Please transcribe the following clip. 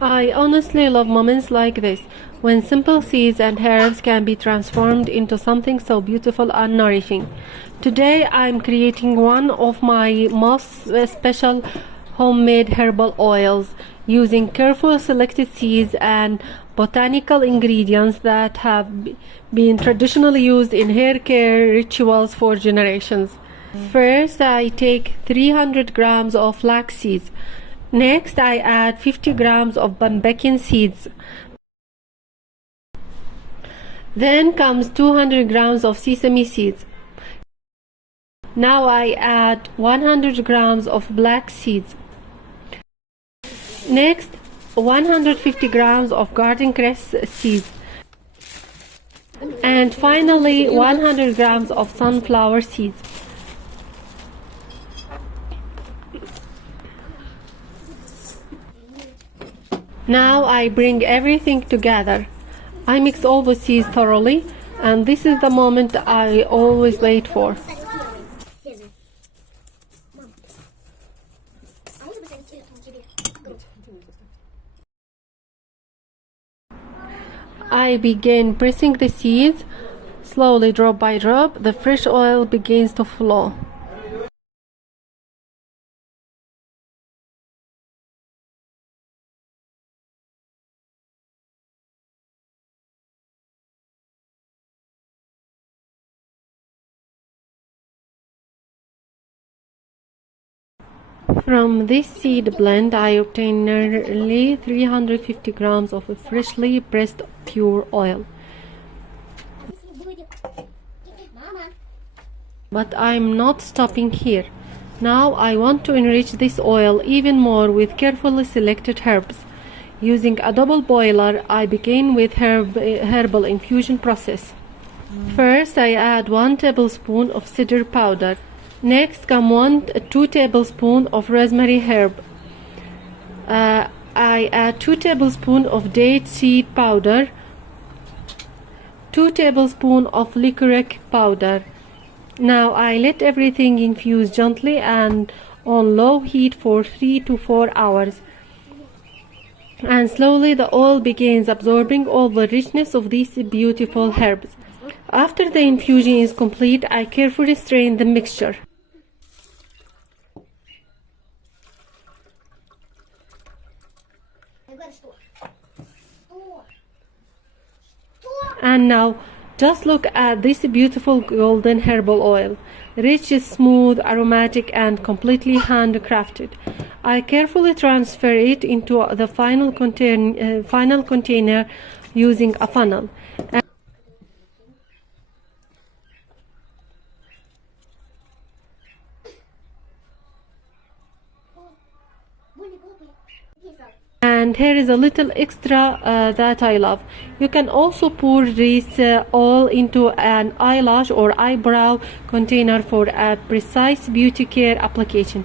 I honestly love moments like this, when simple seeds and herbs can be transformed into something so beautiful and nourishing. Today I'm creating one of my most special homemade herbal oils using carefully selected seeds and botanical ingredients that have been traditionally used in hair care rituals for generations. First, I take 300 grams of flax seeds. Next, I add 50 grams of pumpkin seeds. Then comes 200 grams of sesame seeds. Now I add 100 grams of black seeds. Next, 150 grams of garden cress seeds. And finally, 100 grams of sunflower seeds. Now I bring everything together. I mix all the seeds thoroughly, and this is the moment I always wait for. I begin pressing the seeds. Slowly, drop by drop, the fresh oil begins to flow. From this seed blend, I obtain nearly 350 grams of freshly pressed pure oil. But I'm not stopping here. Now I want to enrich this oil even more with carefully selected herbs. Using a double boiler, I begin with herbal infusion process. First, I add 1 tablespoon of Sidr powder. Next come 2 tablespoons of rosemary herb. I add 2 tablespoons of date seed powder, 2 tablespoons of licorice powder. Now I let everything infuse gently and on low heat for 3 to 4 hours. And slowly the oil begins absorbing all the richness of these beautiful herbs. After the infusion is complete, I carefully strain the mixture. And now, just look at this beautiful golden herbal oil. Rich, smooth, aromatic, and completely handcrafted. I carefully transfer it into the final container using a funnel. And here is a little extra that I love. You can also pour this all into an eyelash or eyebrow container for a precise beauty care application.